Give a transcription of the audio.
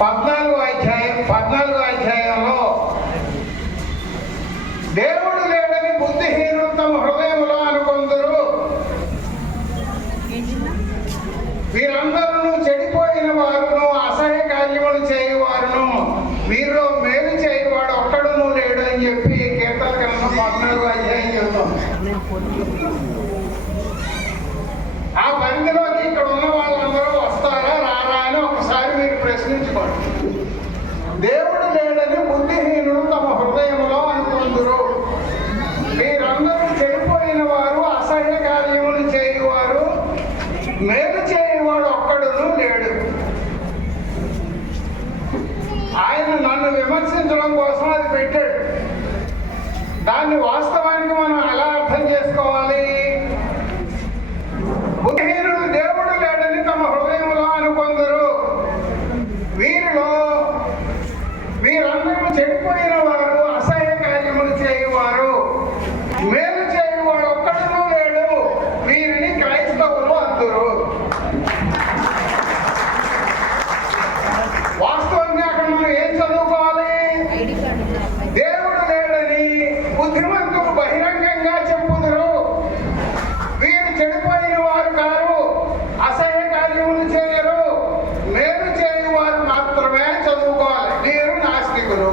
పద్నాలుగో అధ్యాయం పద్నాలుగో అధ్యాయంలో దేవుడు లేడని బుద్ధిహీనులు తమ హృదయంలో అనుకుందరు. వీరందరూ చెడిపోయిన వారును అసహ్య కార్యములు చేయవారును వీరిలో మేలు చేయవాడు ఒక్కడును లేడు అని చెప్పి కీర్తన గ్రంథం పద్నాలుగో అధ్యాయం చెప్తాం ప్రశ్నించుకోండి దేవుడు లేడని బుద్ధిహీనుడు తమ హృదయంలో అనుకుందరు. మీరందరూ చెడిపోయిన వారు అసహ్య కార్యములు చేయువారు మేలు చేయువాడు ఒక్కడును లేడు. ఆయన నన్ను విమర్శించడం కోసం అది పెట్టాడు. దాన్ని వాస్తవానికి మీరందరూ చనిపోయిన వారు అసహ్య కార్యములు చేయవారు. మేలు చేయవాడు ఒక్కడూ లేడు. వీరిని క్రైస్తవులు అందరు. వాస్తవంగా అక్కడ మనం ఏం చదువుకోవాలి? దేవుడు లేడని బుద్ధిమంతుడు pero